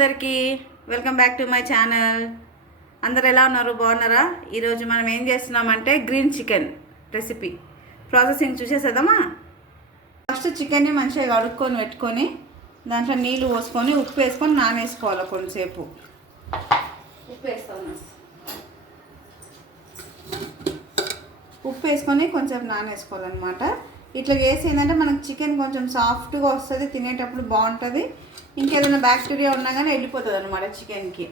అందరికీ welcome back to my channel. అందరు ఎలా ఉన్నారు? బాగున్నారా? ఈరోజు మనం ఏం చేస్తున్నామంటే గ్రీన్ చికెన్ రెసిపీ ప్రాసెసింగ్ చూసేసేద్దామా? ఫస్ట్ చికెన్ని మంచిగా కడుక్కొని పెట్టుకొని దాంట్లో నీళ్ళు పోసుకొని ఉప్పు వేసుకొని నానేసుకోవాలి. కొంచెంసేపు ఉప్పు వేస్తాను. ఉప్పు వేసుకొని కొంచెం నానేసుకోవాలన్నమాట. ఇట్లా వేసి ఏంటంటే మనకు చికెన్ కొంచెం సాఫ్ట్గా వస్తుంది, తినేటప్పుడు బాగుంటుంది. ఇంకేదైనా బ్యాక్టీరియా ఉన్నా కానీ వెళ్ళిపోతుంది అనమాట చికెన్కి.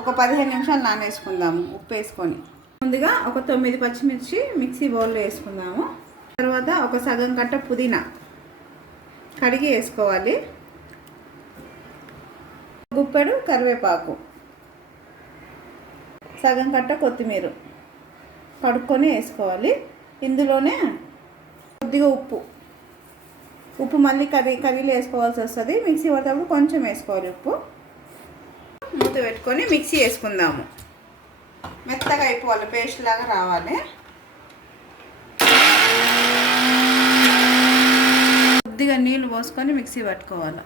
ఒక 15 నిమిషాలు నానేసుకుందాము ఉప్పు వేసుకొని. ముందుగా ఒక 9 పచ్చిమిర్చి మిక్సీ బౌల్లో వేసుకుందాము. తర్వాత ఒక సగం కట్ట పుదీనా కడిగి వేసుకోవాలి. గుప్పెడు కరివేపాకు, సగం కట్ట కొత్తిమీర కడుక్కొని వేసుకోవాలి. ఇందులోనే కొద్దిగా ఉప్పు మళ్ళీ కర్రీలో వేసుకోవాల్సి వస్తుంది. మిక్సీ పడేటప్పుడు కొంచెం వేసుకోవాలి ఉప్పు. మూత పెట్టుకొని మిక్సీ వేసుకుందాము. మెత్తగా అయిపోవాలి, పేస్ట్ లాగా రావాలి. కొద్దిగా నీళ్ళు పోసుకొని మిక్సీ పట్టుకోవాలి.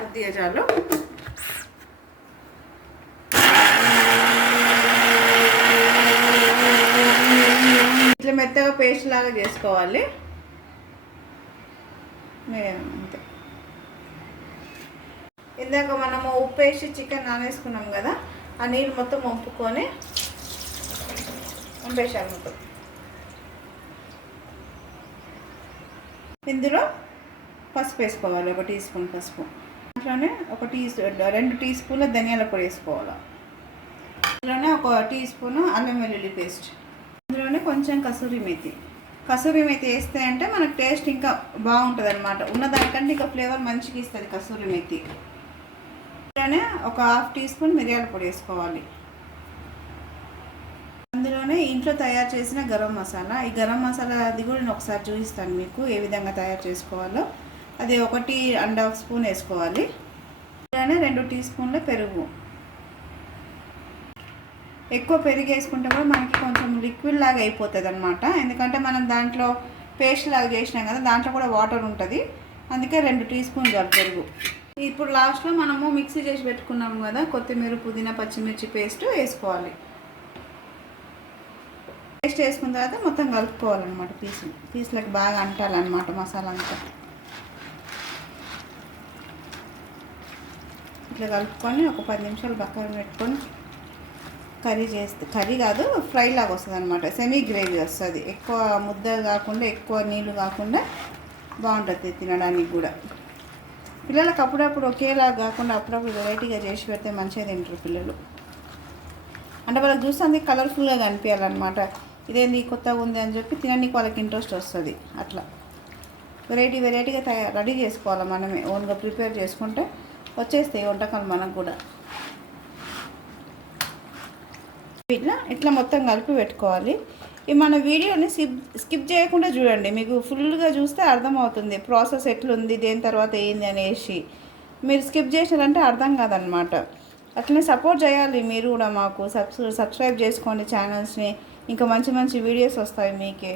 కొద్దిగా చాలు. ఇట్లా మెత్తగా పేస్ట్ లాగా చేసుకోవాలి. అంతే. ఇందాక మనము ఉప్పు వేసి చికెన్ నానేసుకున్నాం కదా, ఆ నీళ్ళు మొత్తం వంపుకొని వంపేసాను మొత్తం. ఇందులో పసుపు వేసుకోవాలి. 1 టీ స్పూన్ పసుపు. దాంట్లోనే 2 టీ స్పూన్ల ధనియాల పొడి వేసుకోవాలి. అందులోనే 1 టీ స్పూన్ అల్లం వెల్లుల్లి పేస్ట్. అందులోనే కొంచెం కసూరి మేతి వేస్తే అంటే మనకు టేస్ట్ ఇంకా బాగుంటుంది అనమాట. ఉన్నదానికంటే ఇంకా ఫ్లేవర్ మంచిగా ఇస్తుంది కసూరి మేతి. అందులోనే ఒక 1/2 టీ స్పూన్ మిరియాల పొడి వేసుకోవాలి. అందులోనే ఇంట్లో తయారు చేసిన గరం మసాలా. ఈ గరం మసాలా అది కూడా నేను ఒకసారి చూపిస్తాను మీకు ఏ విధంగా తయారు చేసుకోవాలో. అది 1.5 స్పూన్ వేసుకోవాలి. అందులోనే 2 టీ స్పూన్ల పెరుగు. ఎక్కువ పెరుగు వేసుకుంటే కూడా మనకి కొంచెం లిక్విడ్ లాగా అయిపోతుంది అనమాట. ఎందుకంటే మనం దాంట్లో పేస్ట్ లాగా చేసినాం కదా, దాంట్లో కూడా వాటర్ ఉంటుంది. అందుకే 2 టీ స్పూన్లు పెరుగు. ఇప్పుడు లాస్ట్లో మనము మిక్సీ చేసి పెట్టుకున్నాము కదా, కొత్తిమీర పుదీనా పచ్చిమిర్చి పేస్ట్ వేసుకోవాలి. పేస్ట్ వేసుకున్న తర్వాత మొత్తం కలుపుకోవాలన్నమాట. పీసులకు బాగా అంటాలన్నమాట మసాలా అంతా. ఇట్లా కలుపుకొని ఒక 10 నిమిషాలు పక్కన పెట్టుకొని కర్రీ కాదు ఫ్రై లాగా వస్తుంది అనమాట. సెమీ గ్రేవీ వస్తుంది. ఎక్కువ ముద్ద కాకుండా ఎక్కువ నీళ్ళు కాకుండా బాగుంటుంది తినడానికి కూడా. పిల్లలకు అప్పుడప్పుడు ఒకేలాగా కాకుండా అప్పుడప్పుడు వెరైటీగా చేసి పెడితే మంచిగా తింటారు పిల్లలు. అంటే వాళ్ళకి చూస్తే కలర్ఫుల్గా కనిపించాలన్నమాట. ఇదేంది కొత్తగా ఉంది అని చెప్పి తినడానికి వాళ్ళకి ఇంట్రెస్ట్ వస్తుంది. అట్లా వెరైటీగా రెడీ చేసుకోవాలి. మనమే ఓన్గా ప్రిపేర్ చేసుకుంటే వచ్చేస్తాయి వంటకాలు మనకు కూడా. ఇట్లా మొత్తం కలిపి పెట్టుకోవాలి. ఈ మన వీడియోని స్కిప్ చేయకుండా చూడండి. మీకు ఫుల్గా చూస్తే అర్థమవుతుంది ప్రాసెస్ ఎట్లుంది, దేని తర్వాత ఏంది అనేసి. మీరు స్కిప్ చేసారంటే అర్థం కాదనమాట. అట్లనే సపోర్ట్ చేయాలి మీరు కూడా మాకు. సబ్స్క్రైబ్ చేసుకోండి ఛానల్స్ని. ఇంకా మంచి వీడియోస్ వస్తాయి మీకే.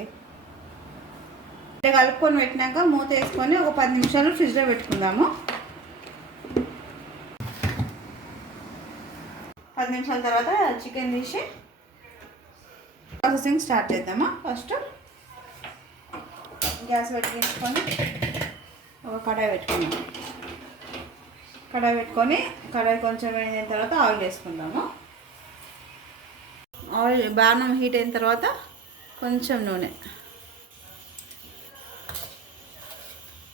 ఇట్లా కలుపుకొని పెట్టినాక మూత వేసుకొని ఒక 10 నిమిషాలు ఫ్రిడ్జ్లో పెట్టుకుందాము. 10 నిమిషాల తర్వాత చికెన్ తీసి ప్రాసెసింగ్ స్టార్ట్ చేద్దామా. ఫస్ట్ గ్యాస్ పెట్టించుకొని ఒక కడాయి పెట్టుకుందాము. కడాయి కొంచెం అయిన తర్వాత ఆయిల్ వేసుకుందాము. ఆయిల్ బాగా హీట్ అయిన తర్వాత కొంచెం నూనె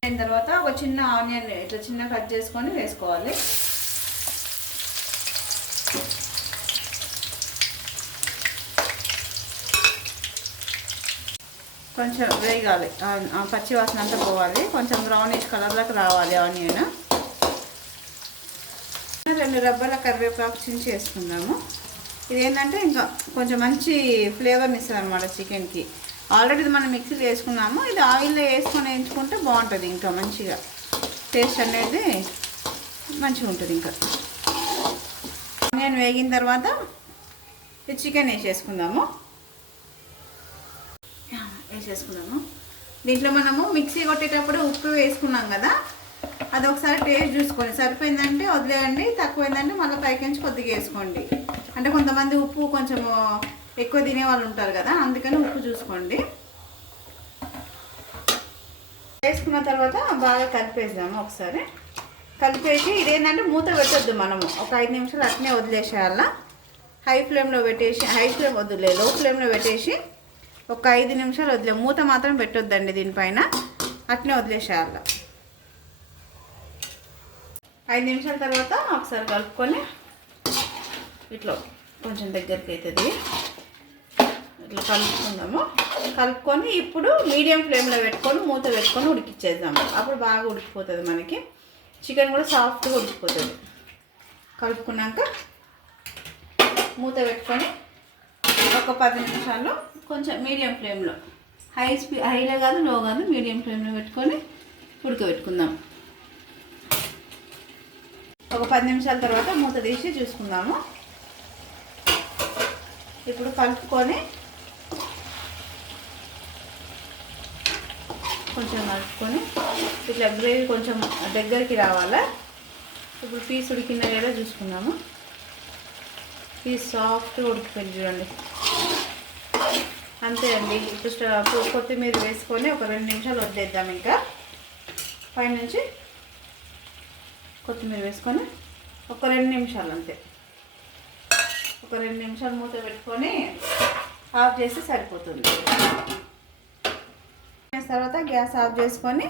అయిన తర్వాత ఒక చిన్న ఆనియన్ ఇట్లా చిన్న కట్ చేసుకొని వేసుకోవాలి. కొంచెం వేగాలి, పచ్చి వాసన అంతా పోవాలి. కొంచెం బ్రౌనిష్ కలర్లోకి రావాలి ఆనియన్. 2 రబ్బర్ల కరివేపాకు చించి వేసుకుందాము. ఇదేంటంటే ఇంకా కొంచెం మంచి ఫ్లేవర్ని ఇస్తుంది అనమాట చికెన్కి. ఆల్రెడీ ఇది మనం మిక్సీలో వేసుకున్నాము. ఇది ఆయిల్లో వేసుకొని వేయించుకుంటే బాగుంటుంది. ఇంకా మంచిగా టేస్ట్ అనేది మంచిగా ఉంటుంది. ఇంకా ఆనియన్ వేగిన తర్వాత ఈ చికెన్ వేసేసుకుందాము. దీంట్లో మనము మిక్సీ కొట్టేటప్పుడు ఉప్పు వేసుకున్నాం కదా, అది ఒకసారి టేస్ట్ చూసుకోండి, సరిపోయిందంటే వదిలేయండి, తక్కువైందంటే మళ్ళీ పైకించి కొద్దిగా వేసుకోండి. అంటే కొంతమంది ఉప్పు కొంచెం ఎక్కువ తినే వాళ్ళు ఉంటారు కదా, అందుకని ఉప్పు చూసుకోండి. వేసుకున్న తర్వాత బాగా కలిపేద్దాము. ఒకసారి కలిపేసి ఇదేంటంటే మూత పెట్టొద్దు, మనము ఒక 5 నిమిషాలు అట్నే వదిలేసేయాల. హై ఫ్లేమ్లో పెట్టేసి, హై ఫ్లేమ్ వద్దులే, లో ఫ్లేమ్లో పెట్టేసి ఒక 5 నిమిషాలు వదిలే, మూత మాత్రం పెట్టొద్దండి దీనిపైన, అట్నే వదిలేసేయాల. 5 నిమిషాల తర్వాత ఒకసారి కలుపుకొని ఇట్లా కొంచెం దగ్గరికి అవుతుంది, ఇట్లా కలుపుకుందాము. కలుపుకొని ఇప్పుడు మీడియం ఫ్లేమ్లో పెట్టుకొని మూత పెట్టుకొని ఉడికిచ్చేద్దాము. అప్పుడు బాగా ఉడికిపోతుంది, మనకి చికెన్ కూడా సాఫ్ట్గా ఉడికిపోతుంది. కలుపుకున్నాక మూత పెట్టుకొని ఒక 10 నిమిషాలు కొంచెం మీడియం ఫ్లేమ్లో, హైలో కాదు లో కాదు, మీడియం ఫ్లేమ్లో పెట్టుకొని ఉడకబెట్టుకుందాం. ఒక 10 నిమిషాల తర్వాత మూత తీసి చూసుకుందాము. ఇప్పుడు కలుపుకొని కొంచెం కలుపుకొని ఇట్లా గ్రేవీ కొంచెం దగ్గరికి రావాలా. ఇప్పుడు పీస్ ఉడికిందా లేదా చూసుకుందాము. పీస్ సాఫ్ట్గా ఉడికిపోయింది చూడండి, అంతే అండి. ఇప్పుడు కొత్తిమీర వేసుకొని ఒక 2 నిమిషాలు వదిలేద్దాం. ఇంకా పైనుంచి కొత్తిమీర వేసుకొని ఒక 2 నిమిషాలు అంతే, ఒక 2 నిమిషాలు మూత పెట్టుకొని ఆఫ్ చేస్తే సరిపోతుంది. తర్వాత గ్యాస్ ఆఫ్ చేసుకొని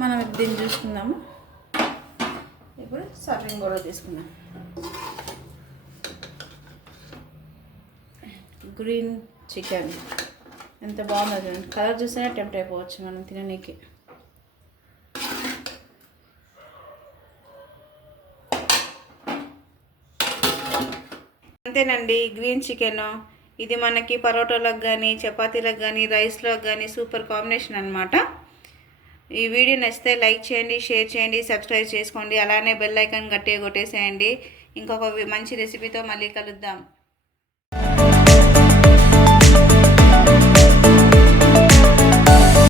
మనం దీన్ని చూసుకుందాము. ఇప్పుడు సర్వింగ్ కూడా తీసుకుందాం. గ్రీన్ చికెన్ ఎంత బాగుందో చూడండి, కలర్ చూస్తేనే టెంప్ట్ అయిపోవచ్చు మనం తిననీకి. అంతేనండి, గ్రీన్ చికెన్. ఇది మనకి పరోటాలకు కానీ చపాతీలకు కానీ రైస్లోకి కానీ సూపర్ కాంబినేషన్ అనమాట. ఈ వీడియో నచ్చితే లైక్ చేయండి, షేర్ చేయండి, సబ్స్క్రైబ్ చేసుకోండి. అలానే బెల్ ఐకాన్ గట్టిగా కొట్టేసేయండి. ఇంకొక మంచి రెసిపీతో మళ్ళీ కలుద్దాం.